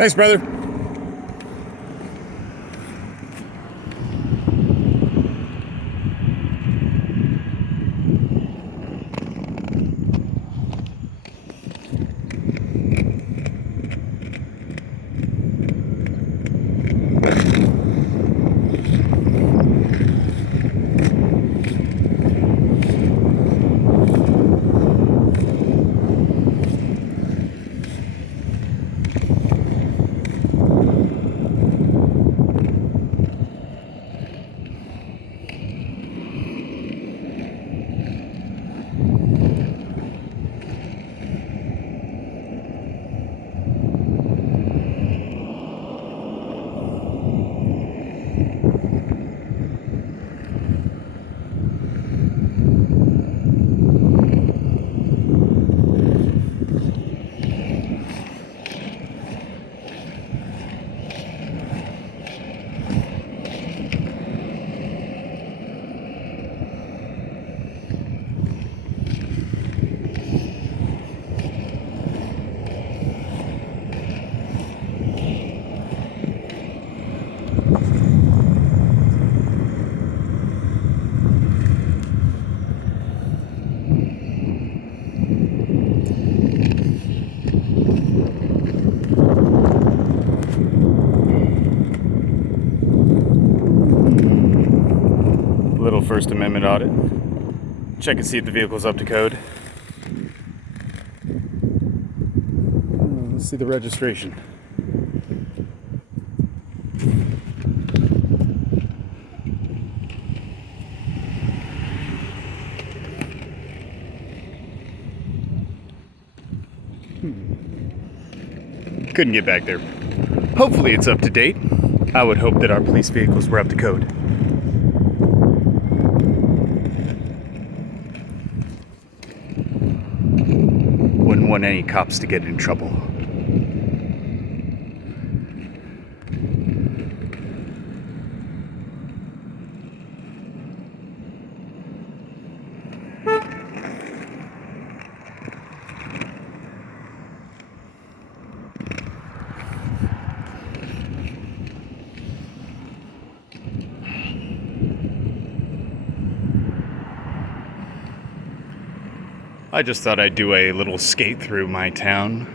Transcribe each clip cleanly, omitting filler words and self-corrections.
Thanks, brother. Little First Amendment audit. Check and see if the vehicle's up to code. Let's see the registration. Couldn't get back there. Hopefully it's up to date. I would hope that our police vehicles were up to code. Wouldn't want any cops to get in trouble. I just thought I'd do a little skate through my town.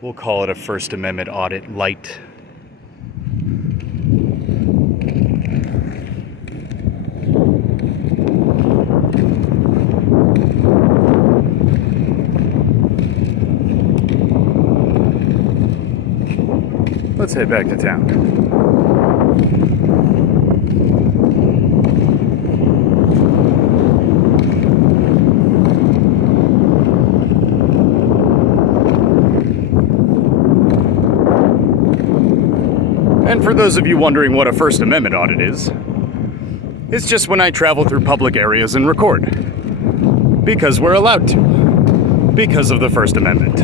We'll call it a First Amendment audit light. Let's head back to town. And for those of you wondering what a First Amendment audit is, it's just when I travel through public areas and record. Because we're allowed to. Because of the First Amendment.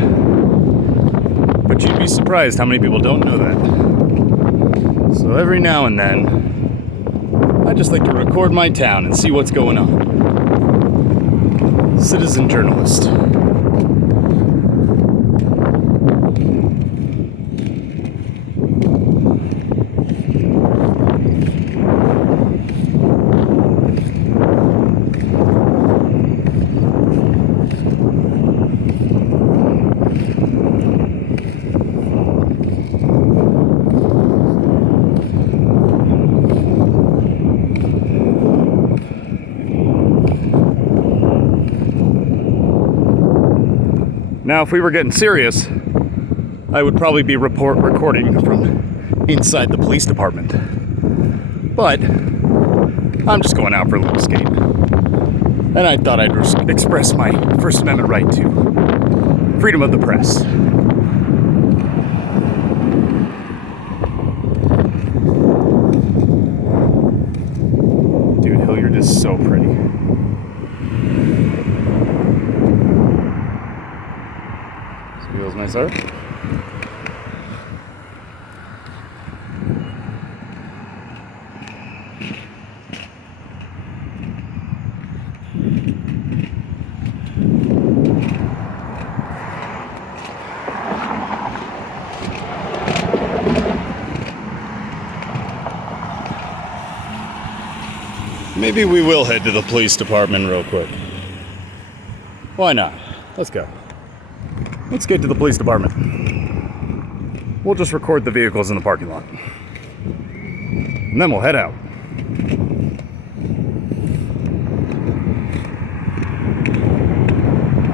But you'd be surprised how many people don't know that. So every now and then, I just like to record my town and see what's going on. Citizen journalist. Now, if we were getting serious, I would probably be recording from inside the police department. But I'm just going out for a little skate. And I thought I'd express my First Amendment right to freedom of the press. Dude, Hilliard is so pretty. Wheels nice, sir. Maybe we will head to the police department real quick. Why not? Let's go. Let's get to the police department. We'll just record the vehicles in the parking lot. And then we'll head out.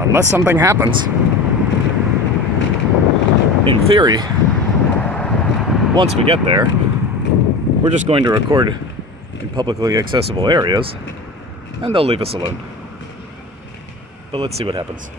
Unless something happens. In theory, once we get there, we're just going to record in publicly accessible areas, and they'll leave us alone. But let's see what happens.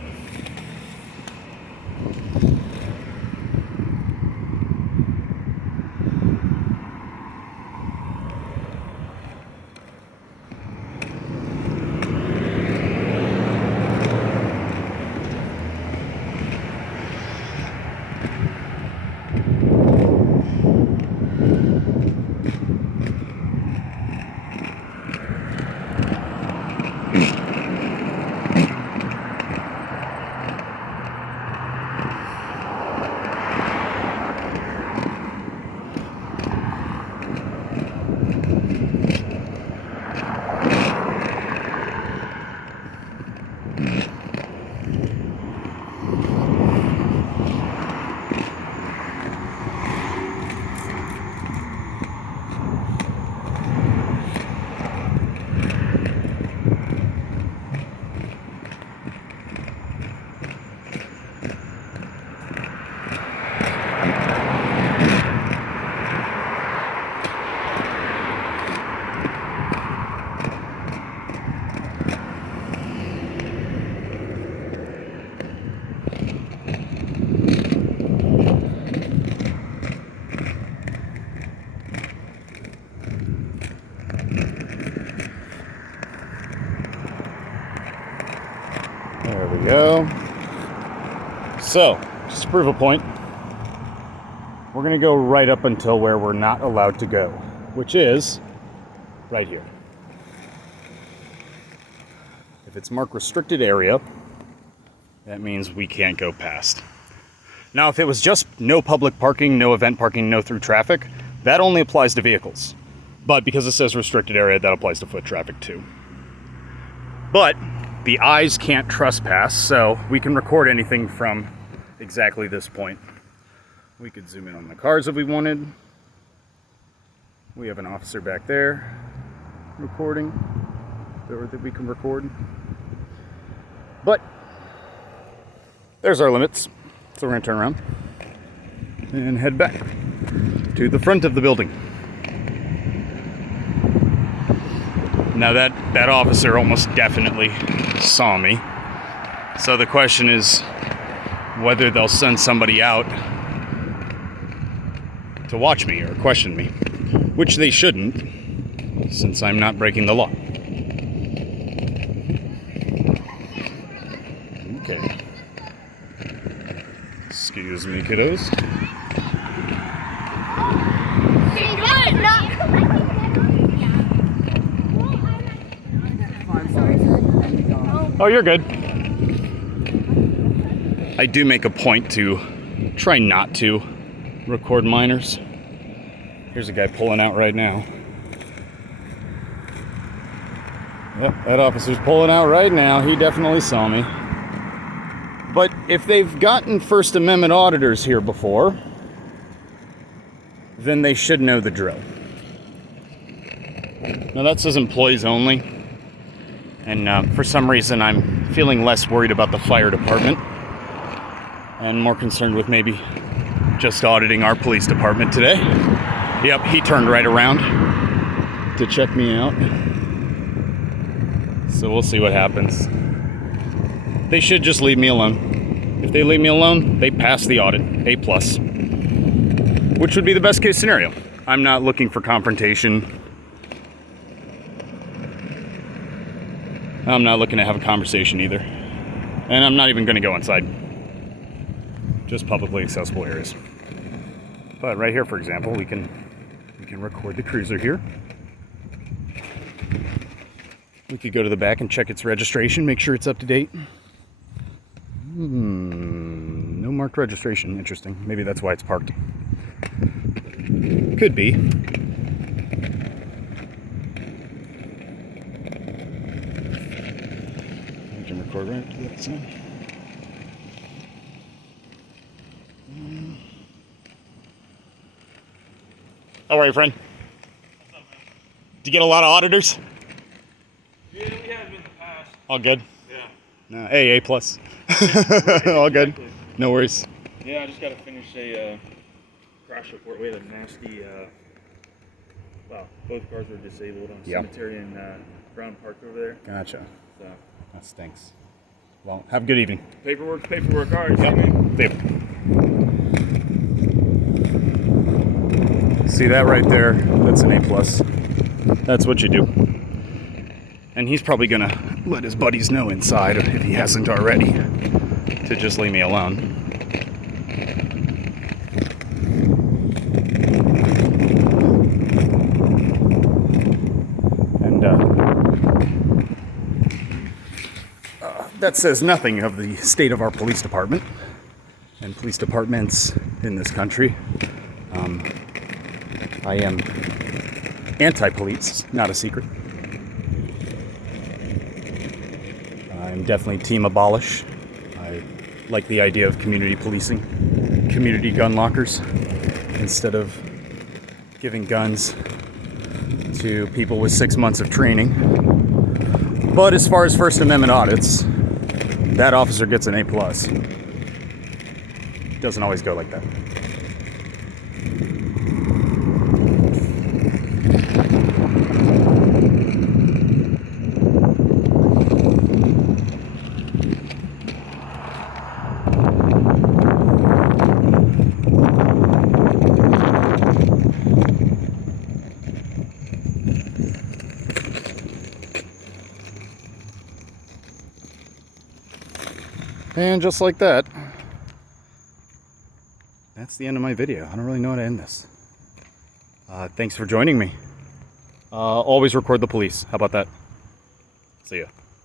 There we go. So, just to prove a point, we're going to go right up until where we're not allowed to go, which is right here. If it's marked restricted area, that means we can't go past. Now, if it was just no public parking, no event parking, no through traffic, that only applies to vehicles. But because it says restricted area, that applies to foot traffic too. But the eyes can't trespass, so we can record anything from exactly this point. We could zoom in on the cars if we wanted. We have an officer back there recording, or that we can record. But there's our limits. So we're gonna turn around and head back to the front of the building. Now that officer almost definitely saw me. So the question is whether they'll send somebody out to watch me or question me, which they shouldn't, since I'm not breaking the law. Okay. Excuse me, kiddos. Oh, you're good. I do make a point to try not to record minors. Here's a guy pulling out right now. Yep, that officer's pulling out right now. He definitely saw me. But if they've gotten First Amendment auditors here before, then they should know the drill. Now that says employees only. And for some reason, I'm feeling less worried about the fire department and more concerned with maybe just auditing our police department today. Yep, he turned right around to check me out. So we'll see what happens. They should just leave me alone. If they leave me alone, they pass the audit, A+, which would be the best case scenario. I'm not looking for confrontation. I'm not looking to have a conversation either. And I'm not even going to go inside. Just publicly accessible areas. But right here, for example, we can record the cruiser here. We could go to the back and check its registration, make sure it's up to date. No marked registration. Interesting. Maybe that's why it's parked. Could be. can record right after that, so. All right, friend. What's up, man? Did you get a lot of auditors? Yeah, we have in the past. All good? Yeah. No, A plus. Right, All good? exactly. No worries. Yeah, I just got to finish a crash report. We had a nasty, well, both cars were disabled on Yeah. Cemetery and Brown Park over there. Gotcha. So, That stinks. Well, have a good evening. paperwork. All right, Yep. see you, man. See ya. See that right there? That's an A plus. That's what you do. And he's probably gonna let his buddies know inside, if he hasn't already, to just leave me alone. And that says nothing of the state of our police department and police departments in this country. I am anti-police, not a secret. I'm definitely team abolish. I like the idea of community policing, community gun lockers, instead of giving guns to people with 6 months of training. But as far as First Amendment audits, that officer gets an A plus. Doesn't always go like that. And just like that, that's the end of my video. I don't really know how to end this. Thanks for joining me. Always record the police. How about that? See ya.